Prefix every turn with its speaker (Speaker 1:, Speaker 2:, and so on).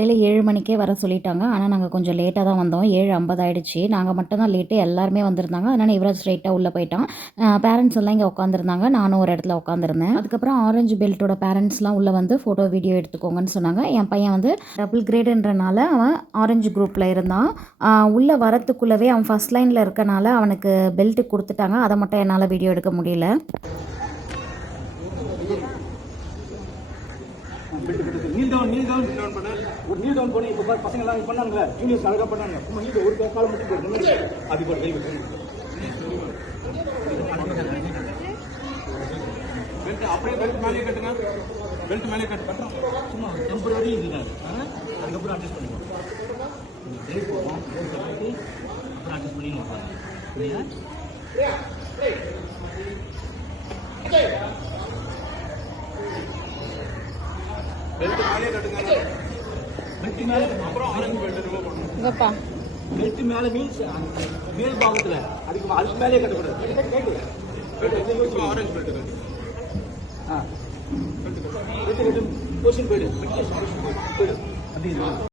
Speaker 1: காலையில் ஏழு மணிக்கே வர சொல்லிட்டாங்க. ஆனால் நாங்கள் கொஞ்சம் லேட்டாக தான் வந்தோம். ஏழு ஐம்பது ஆயிடுச்சு. நாங்கள் மட்டும் தான் லேட்டு எல்லாருமே வந்திருந்தாங்க. அதனால் யுவராஜ் ஸ்ட்ரைட்டாக உள்ளே போயிட்டான். பேரண்ட்ஸ் எல்லாம் இங்கே உட்காந்துருந்தாங்க நானும் ஒரு இடத்துல உட்காந்துருந்தேன் அதுக்கப்புறம் ஆரஞ்சு பெல்ட்டோட பேரண்ட்ஸ்லாம் உள்ளே வந்து ஃபோட்டோ வீடியோ எடுத்துக்கோங்கன்னு சொன்னாங்க. என் பையன் வந்து டபுள் கிரேடுன்றனால அவன் ஆரஞ்சு குரூப்பில் இருந்தான். உள்ளே வரத்துக்குள்ளவே அவன் ஃபஸ்ட் லைனில் இருக்கனால அவனுக்கு பெல்ட்டு கொடுத்துட்டாங்க. அதை மட்டும் என்னால் வீடியோ எடுக்க முடியல.
Speaker 2: Kneel down kneel down down பண்ண. ஒரு நீல் டவுன் பண்ணி. இப்போ பசங்க எல்லாம் பண்ணாங்க ஜூனியர்ஸ் அழகா பண்ணாங்க சும்மா நீல் ஒரு காலம் மட்டும் முன்னாடி. அது போடு கை விட்டு பெல்ட் அப்படியே பெல்ட் மேலே கட்டுங்க. பெல்ட் மேலே கட்டு சும்மா டெம்பரரி இதுதான்? அதுக்கப்புறம் அட்ஜஸ்ட் இந்த டே போவோம் கட்டி அப்புறம் அட்ஜஸ்ட் பண்ணிடுவோம் இல்லையா பெல்ட் மேலே கட்டுங்க. பெல்ட் மேலே அப்புறம் ஆரஞ்சு பெல்ட் ரிமூவ் பண்ணணும்
Speaker 3: இங்கப்பா.
Speaker 2: பெல்ட் மேல மீன்ஸ் மேல் பாகத்துல. அதுக்கு அதுக்கு மேலே கட்டக்கூடாது. பெல்ட் ஆரஞ்சு பெல்ட் கட்டு. ஆ. பெல்ட் கட்டு. பொசிஷன் போயிடு. போயிடு. அப்படி